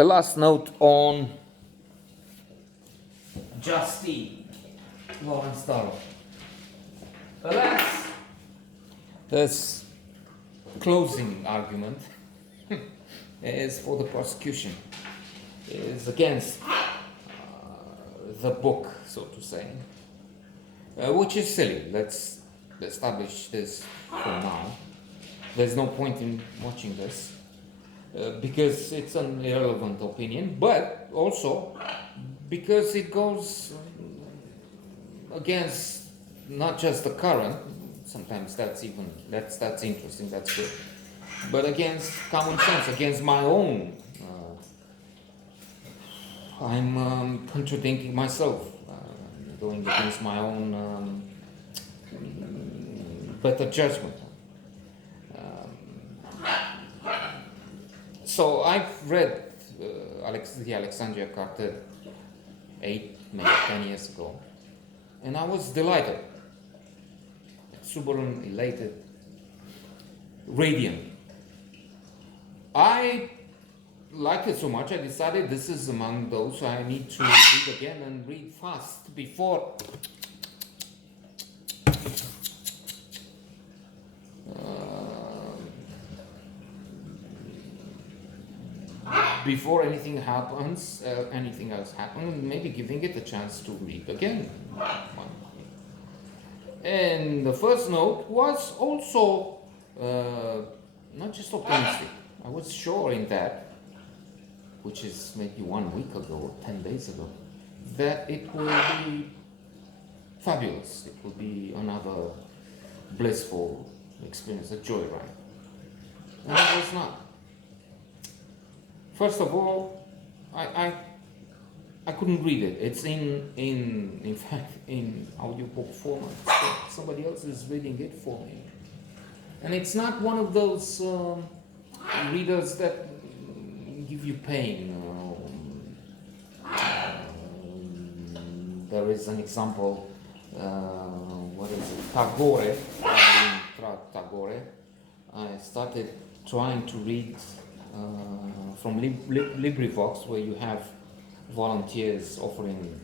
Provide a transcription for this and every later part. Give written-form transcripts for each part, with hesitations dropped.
A last note on Justine, Lawrence Durrell. Alas, this closing argument is for the prosecution, is against the book, so to say, which is silly. Let's establish this for now. There's no point in watching this because it's an irrelevant opinion, but also because it goes against not just the current. Sometimes that's interesting. That's good, but against common sense, against my own. I'm contradicting myself, going against my own better judgment. So I've read the Alexandria Quartet 8, maybe 10 years ago, and I was delighted, exuberant, elated, radiant. I liked it so much, I decided this is among those I need to read again and read fast before anything happens, anything else happens, maybe giving it a chance to read again. And the first note was also not just optimistic. I was sure in that, which is maybe 1 week ago, 10 days ago, that it will be fabulous. It will be another blissful experience, a joyride. And it was not. First of all, I couldn't read it. It's in fact in audiobook format. So somebody else is reading it for me, and it's not one of those readers that give you pain. There is an example. What is it? Tagore. I started trying to read from LibriVox, where you have volunteers offering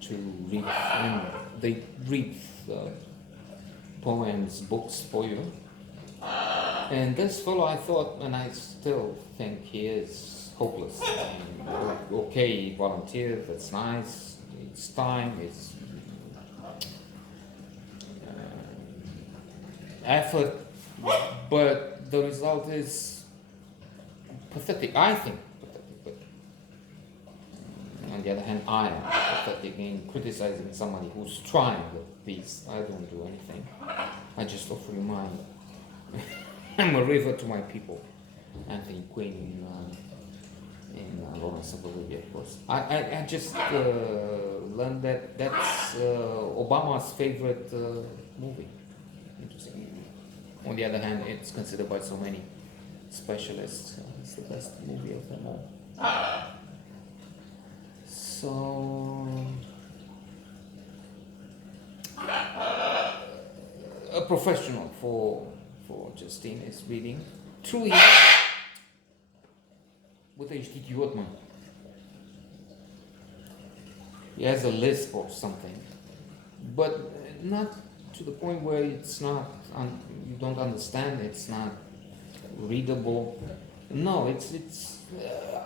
to read, and they read poems, books for you. And this fellow, I thought, and I still think he is hopeless. Okay, volunteer, that's nice. It's time, it's effort, but the result is pathetic. I think pathetic, but on the other hand, I am pathetic in criticizing somebody who's trying at least. I don't do anything. I just offer you mine. I'm a river to my people. Anthony Quinn in Lawrence of Arabia, of course. I just learned that that's Obama's favorite movie. Interesting. On the other hand, it's considered by so many specialists it's the best movie of them all. So a professional for Justine is reading 2 years with H.D. Wortman. He has a lisp or something, but not to the point where it's not you don't understand, it's not readable. No, it's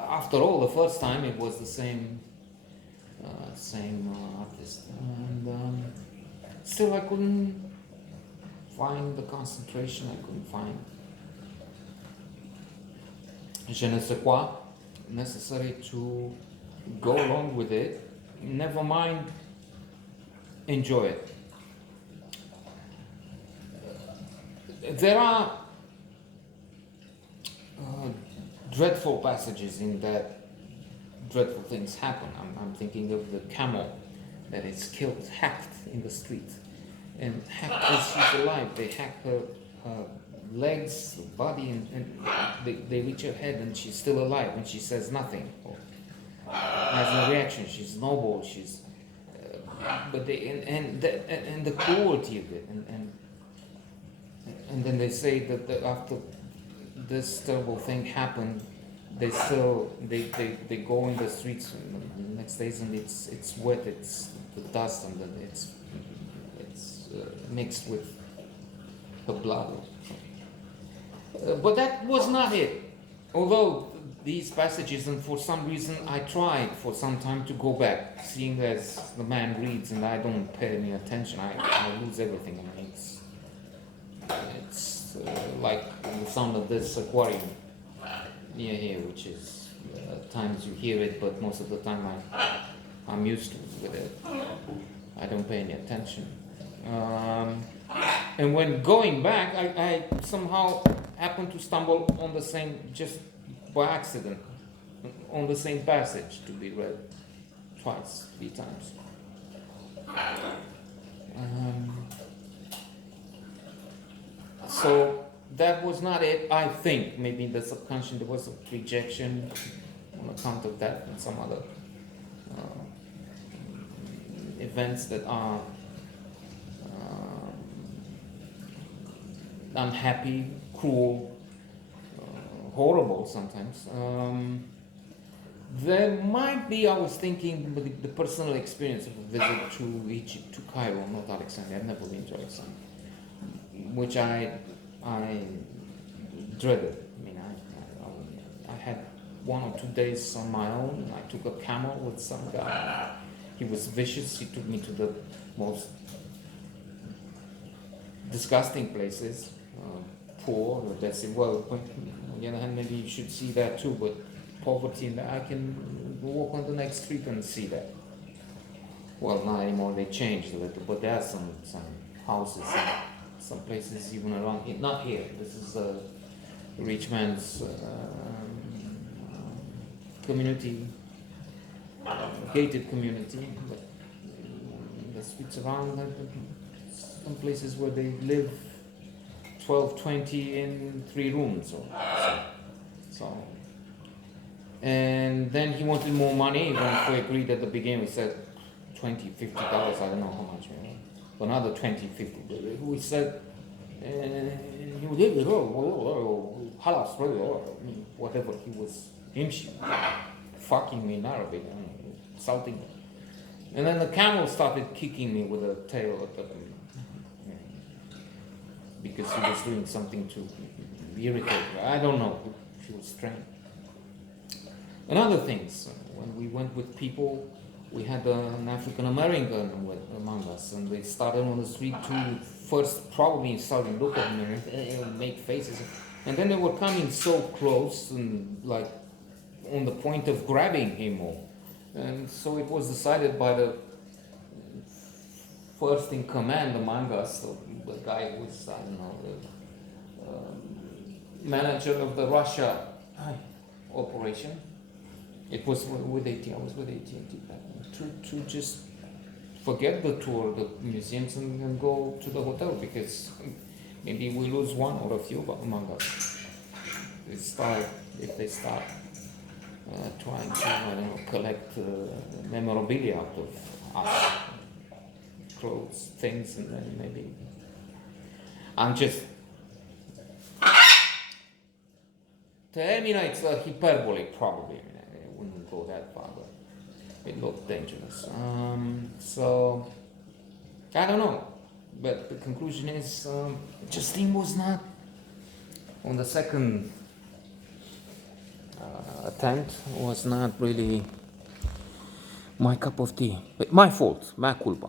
after all, the first time it was the same artist, and still I couldn't find the concentration. I couldn't find je ne sais quoi necessary to go along with it. Never mind, enjoy it. There are dreadful passages in that dreadful things happen. I'm thinking of the camel that is killed, hacked in the street, and hacked as she's alive. They hack her legs, the body, and they reach her head, and she's still alive, and she says nothing. Or has no reaction. She's noble. She's but they and the cruelty of it, and then they say that after this terrible thing happened, they go in the streets the next days, and it's wet, it's the dust, and then it's mixed with her blood. But that was not it. Although these passages, and for some reason I tried for some time to go back, seeing as the man reads and I don't pay any attention, I lose everything. I mean, it's like the sound of this aquarium near here, which is at times you hear it, but most of the time I'm used to with it. I don't pay any attention. And when going back, I somehow happened to stumble on the same, just by accident, on the same passage to be read twice, 3 times. So that was not it. I think maybe in the subconscious there was a rejection on account of that and some other events that are unhappy, cruel, horrible sometimes. There might be, I was thinking, the personal experience of a visit to Egypt, to Cairo, not Alexandria. I've never been to Alexandria, which I dreaded. I mean, I had 1 or 2 days on my own. I took a camel with some guy. He was vicious. He took me to the most disgusting places, poor. They said, well, on the other hand, maybe you should see that too, but poverty, and I can walk on the next street and see that. Well, not anymore, they changed a little, but there are some houses, some places even around here, not here, this is a rich man's community, gated community, but the streets around, some places where they live 12, 20 in 3 rooms or so. And then he wanted more money, even if we agreed at the beginning, we said $20, $50, I don't know how much, another 20, 50. We said, he would give it, halas, whatever he was fucking me in Arabic, insulting me. And then the camel started kicking me with a tail at the, because he was doing something to irritate me. I don't know, he was strange. And other things, when we went with people, we had an African American among us, and they started on the street to first probably insulting, look at me, and make faces, and then they were coming so close and like on the point of grabbing him all. And so it was decided by the first in command among us, so the guy who was, I don't know, the manager of the Russia operation. It was with AT&T, I was with AT&T back then, to just forget the tour, the museums, and go to the hotel, because maybe we lose one or a few among us. If they start trying to, I don't know, collect memorabilia out of us, clothes, things, and then maybe I'm just. It's a hyperbole, probably. I wouldn't go that far, but it looked dangerous. So I don't know, but the conclusion is Justine was not on the second attempt. Was not really my cup of tea. But my fault, mea culpa.